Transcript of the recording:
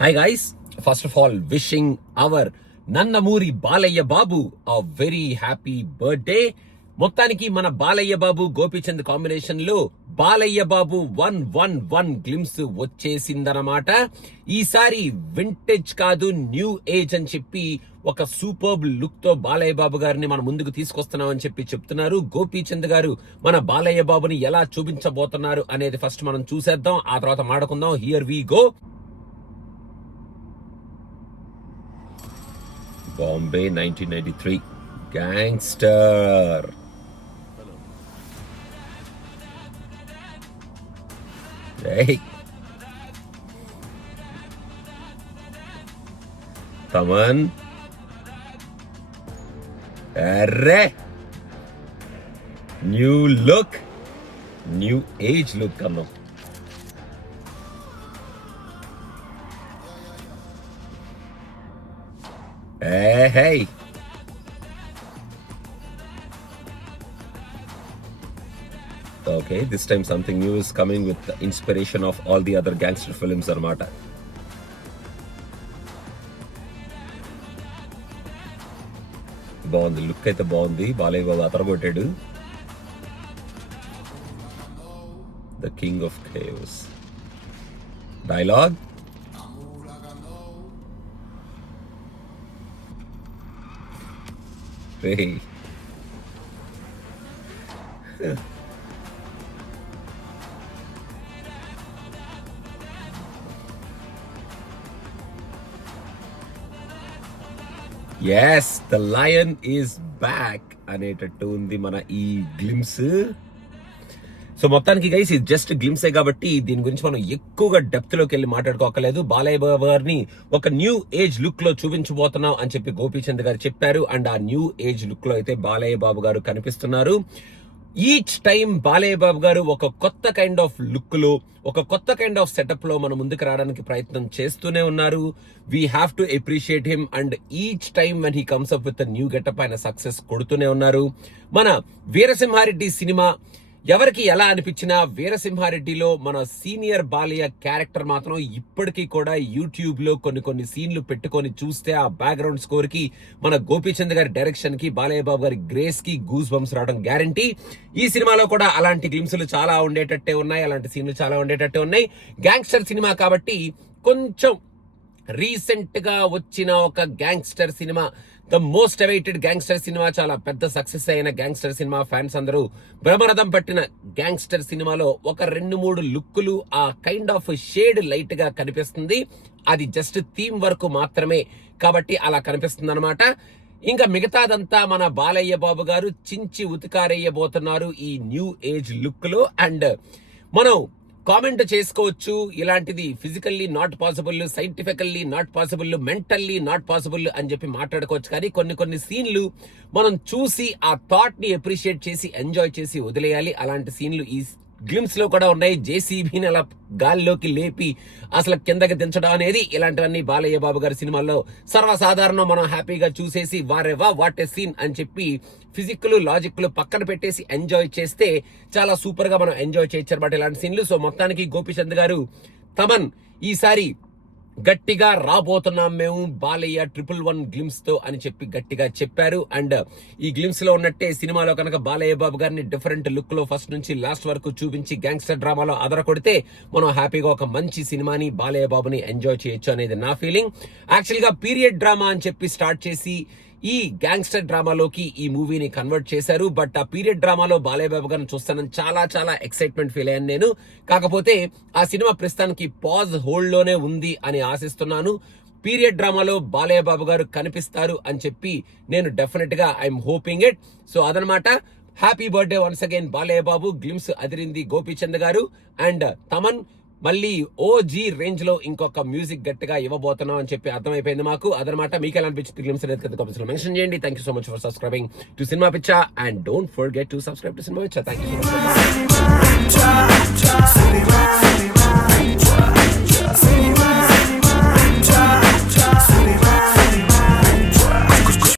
Hi guys, first of all wishing our Nandamuri Balayya Babu a very happy birthday. మొత్తానికి మన Balayya Babu Gopichand combination లో Balayya Babu 111 glimpse వచ్చేసిందన్నమాట. ఈసారి vintage కాదు new age అని చెప్పి ఒక సూపర్బ్ లుక్ తో బాలయ్య బాబు గారిని మన ముందుకు తీసుకొస్తున్నామని చెప్పి చెప్తున్నారు. గోపీచంద్ గారు మన బాలయ్య బాబుని ఎలా చూపించబోతున్నారు అనేది ఫస్ట్ మనం చూసేద్దాం, ఆ తర్వాత మాట్లాడుకుందాం. Here we go. Bombay 1993 Gangster. Hey, Taman. Arre, new look, new age look come up. Hey. Okay, this time something new is coming with the inspiration of all the other gangster films armata. బాగుంది, look అయితే బాగుంది. బాలయ్య బాబు అతరగొట్టాడు. The king of caves. Dialogue Hey. Yes, the lion is back అనేటట్టు ఉంది మన ఈ glimpse. So మొత్తానికి guys ఇది జస్ట్ గ్లిమ్సే కాబట్టి దీని గురించి మనం ఎక్కువగా డెప్త్ లోకి వెళ్ళి మాట్లాడుకోకలేదు. బాలయ్య బాబు గారిని ఒక న్యూ ఏజ్ లుక్ లో చూపించబోతున్నాం అని చెప్పి గోపీచంద్ గారు చెప్పారు. అండ్ ఆ న్యూ ఏజ్ లుక్ లో అయితే బాలయ్య బాబు గారు కనిపిస్తున్నారు. ఈచ్ టైం బాలయ్య బాబు గారు ఒక కొత్త కైండ్ ఆఫ్ లుక్ లో, ఒక కొత్త కైండ్ ఆఫ్ సెటప్ లో మన ముందుకు రావడానికి ప్రయత్నం చేస్తూనే ఉన్నారు. We have to appreciate him. And each time when he comes up with new getup ఆయన సక్సెస్ కొడుతూనే ఉన్నారు. మన వీరసింహారెడ్డి సినిమా ఎవరికి ఎలా అనిపించినా వీరసింహారెడ్డిలో మన సీనియర్ బాలయ్య క్యారెక్టర్ మాత్రం ఇప్పటికీ కూడా యూట్యూబ్ లో కొన్ని సీన్లు పెట్టుకొని చూస్తే ఆ బ్యాక్గ్రౌండ్ స్కోర్ కి, మన గోపీచంద్ గారి డైరెక్షన్ కి, బాలయ్య బాబు గారి గ్రేస్ కి గూస్ బంప్స్ రావడం గ్యారంటీ. ఈ సినిమాలో కూడా అలాంటి గ్లిమ్స్లు చాలా ఉండేటట్టే ఉన్నాయి, అలాంటి సీన్లు చాలా ఉండేటట్టే ఉన్నాయి. గ్యాంగ్స్టర్ సినిమా కాబట్టి కొంచెం రీసెంట్ గా వచ్చిన ఒక gangster cinema, the most awaited gangster cinema, చాలా పెద్ద సక్సెస్ అయిన గ్యాంగ్స్టర్ సినిమా, ఫ్యాన్స్ అందరూ బ్రహ్మరథం పట్టిన గ్యాంగ్స్టర్ సినిమాలో ఒక 2-3 లుక్కులు ఆ కైండ్ ఆఫ్ షేడ్ లైట్ గా కనిపిస్తుంది. అది జస్ట్ థీమ్ వరకు మాత్రమే కాబట్టి అలా కనిపిస్తుంది అనమాట. ఇంకా మిగతాదంతా మన బాలయ్య బాబు గారు చించి ఉతికారేయబోతున్నారు ఈ న్యూ ఏజ్ లుక్ లో. అండ్ మనం కామెంట్ చేసుకోవచ్చు, ఇలాంటిది physically not possible, scientifically not possible, mentally not possible అని చెప్పి మాట్లాడుకోవచ్చు. కానీ కొన్ని సీన్లు మనం చూసి ఆ థాట్ ని అప్రిషియేట్ చేసి ఎంజాయ్ చేసి వదిలేయాలి. అలాంటి సీన్లు ఈ గ్లిమ్స్ లో కూడా ఉన్నాయి. జేసీబీని అలా గాల్లోకి లేపి అసలు కిందకి దించడం అనేది, ఇలాంటివన్నీ బాలయ్య బాబు గారి సినిమాల్లో సర్వసాధారణం. మనం హ్యాపీగా చూసేసి వారెవా వాట్ ఎ సీన్ అని చెప్పి ఫిజిక్లు లాజిక్లు పక్కన పెట్టేసి ఎంజాయ్ చేస్తే చాలా సూపర్ గా మనం ఎంజాయ్ చేయొచ్చు అనమాట ఇలాంటి సీన్లు. సో మొత్తానికి గోపీచంద్ గారు, తమన్ ఈసారి గట్టిగా రాబోతున్నాం మేము బాలయ్య 111 గ్లిమ్స్ తో అని చెప్పి గట్టిగా చెప్పారు. అండ్ ఈ గ్లిమ్స్ లో ఉన్నట్టే సినిమాలో కనుక బాలయ్య బాబు గారిని డిఫరెంట్ లుక్ లో ఫస్ట్ నుంచి లాస్ట్ వరకు చూపించి గ్యాంగ్స్టర్ డ్రామాలో అదర కొడితే మనం హ్యాపీగా ఒక మంచి సినిమాని బాలయ్య బాబుని ఎంజాయ్ చేయొచ్చు అనేది నా ఫీలింగ్. యాక్చువల్ గా పీరియడ్ డ్రామా అని చెప్పి స్టార్ట్ చేసి ఈ గ్యాంగ్స్టర్ డ్రామాలోకి ఈ మూవీని కన్వర్ట్ చేశారు. బట్ ఆ పీరియడ్ డ్రామాలో బాలయ్య బాబు గారిని చూస్తానని చాలా ఎక్సైట్మెంట్ ఫీల్ అయ్యాను నేను. కాకపోతే ఆ సినిమా ప్రస్తుతానికి పాజ్ హోల్డ్ లోనే ఉంది అని ఆశిస్తున్నాను. పీరియడ్ డ్రామాలో బాలయ్య బాబు గారు కనిపిస్తారు అని చెప్పి నేను డెఫినెట్ గా ఐఎమ్ హోపింగ్ ఇట్. సో అదనమాట. Happy birthday once again Balayya Babu. Glimpse అదిరింది గోపీచంద్ గారు. అండ్ తమన్ మళ్ళీ ఓజీ రేంజ్ లో ఇంకొక మ్యూజిక్ గట్టిగా ఇవ్వబోతున్నాం అని చెప్పి అర్థమైపోయింది మాకు. అదనమాట. మీకు ఎలా అనిపించింది గ్లిమ్స్ అనేది కామెంట్స్ లో మెన్షన్ చేయండి. Thank you so much for subscribing to Cinema Pichcha and don't forget to subscribe to Cinema Pichcha. Thank you so much.